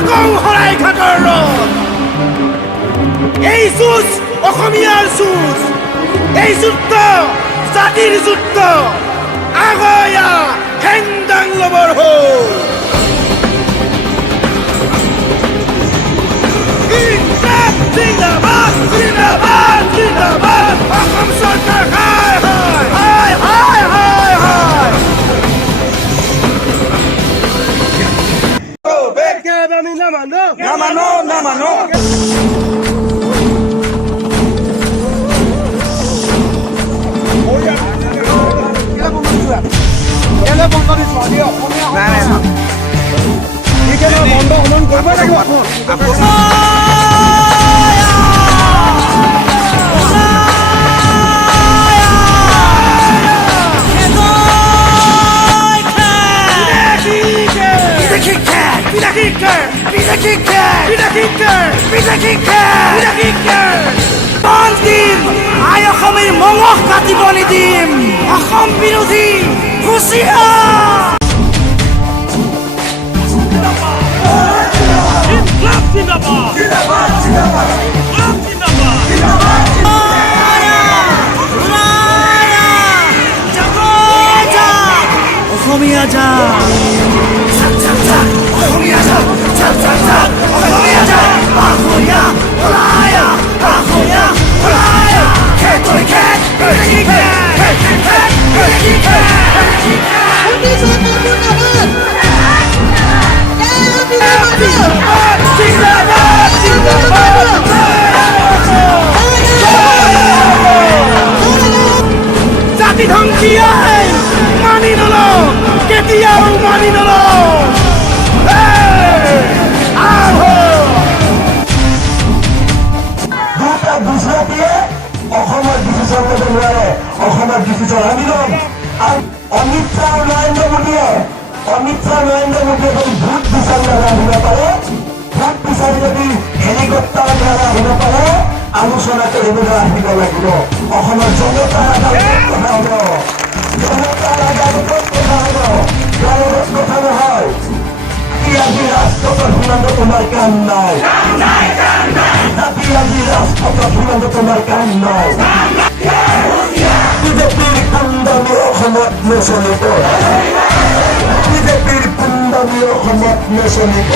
আগং শৰাইঘাটৰ ৰথ। এই যুঁজ অসমীয়াৰ যুঁজ, এই যুদ্ধ জাতিৰ যুদ্ধ। আগয়া হেংদাং লবৰ হ'ল। জিন্দাবাদ জিন্দাবাদ জিন্দাবাদ, অসম চৰকাৰ হায় হায় হায় হায় হায় হায়। আমি নামানো নামানো নামানো। বন্ধ অনন কৰিব লাগিব। আই অসমীৰ মঙহ কাটিব নিদিম। অসম বিৰোধী হুঁচিয়াৰ। অসমীয়া যা অসমীয়া যা অসমীয়া যা। আহোয়া ওলায়া আহোয়া ওলায়া। খেতৈ খেত বিদেশী খেত বিদেশী খেত। জিন্দাবাদ জিন্দাবাদ। জাতি ধ্বংসী আইন মানি নলওঁ, কেতিয়াও মানি নলওঁ। গুজৰাটীয়ে অসমৰ ডিচিশ্যন ল'ব নোৱাৰে। অসমৰ ডিচিশ্যন আমি ল'ম। আৰু অমিত শ্বাহ নৰেন্দ্ৰ মোদীয়ে যদি ভোট বিচাৰি আহিব পাৰে, ভোট বিচাৰি যদি হেলিকপ্টাৰ দ্বাৰা আহিব পাৰে, আলোচনা কৰিবলৈ আহিব লাগিব। অসমৰ জনতাৰ আদালতত কথা হ'ব, জনতাৰ আদালতত কথা হ'ব, তেওঁলোকৰ কথা নহয়। আজি ৰাজপথত শুনাটো তোমাৰ কাম নাই। আজি ৰাজপথত শুনাটো তোমাৰ কাম নাই। বিজেপিৰ পুণ্ডামী অসমত নচলিব। বিজেপিৰ পুণ্ডামী অসমত নচলিব।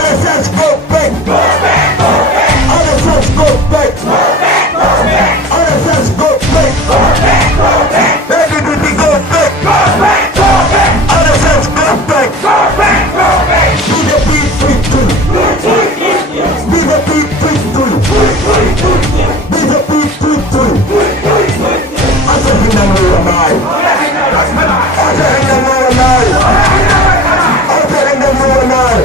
RSS go back. RSS go back. RSS go back. ABVP go back. RSS go back. BJP victory. BJP victory. BJP victory. Asa hinang luwanay. Asa hinang luwanay. Asa hinang luwanay.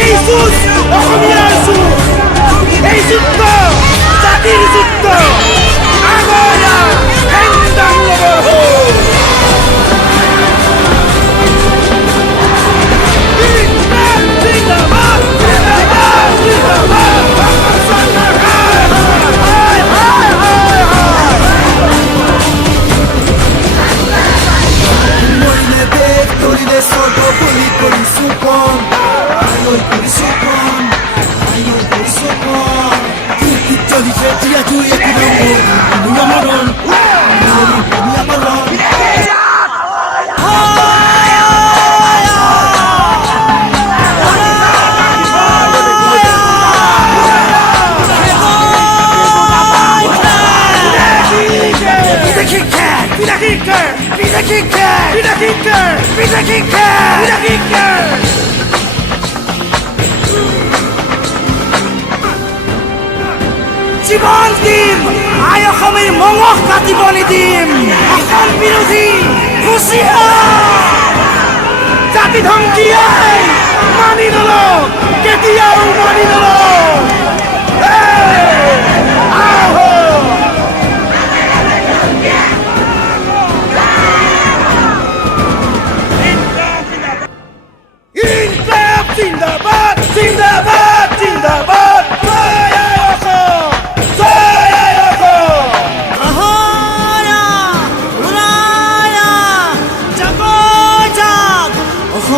এই যুঁজ অসমীয়াৰ যুঁজ, এই যুদ্ধ জাতিৰ যুদ্ধ। আগয়া হেংদাং লবৰ হ'ল। জিন্দাবাদ জিন্দাবাদ জিন্দাবাদ, অসম চৰকাৰ হায় হায় হায় হায় হায়। মৰিলে দেশ তৰিলে স্বৰ্গ বলি কৰিছো কম। আইলৈ কৰিছো কম, আইলৈ কৰিছো কম। কুকুত চলিছে জীয়াটো একো নম্বৰ ভূমিয়া মৰণ ভূমিয়া মৰণ। জীৱন দিম, আই অসমীৰ মঙহ কাটিব নিদিম। অসম বিৰোধী হুঁচিয়াৰ। জাতি ধ্বংসী আইন মানি নলওঁ, কেতিয়াও মানি নলওঁ। আহো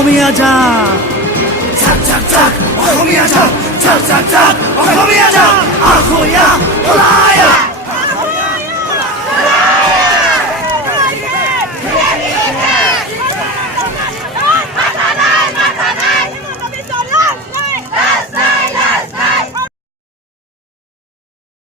অসমীয়া জাত জাক জাক জাক অসমীয়া জাক জাক জাক জাক অসমীয়া জাক আহোয়া ওলাই আহ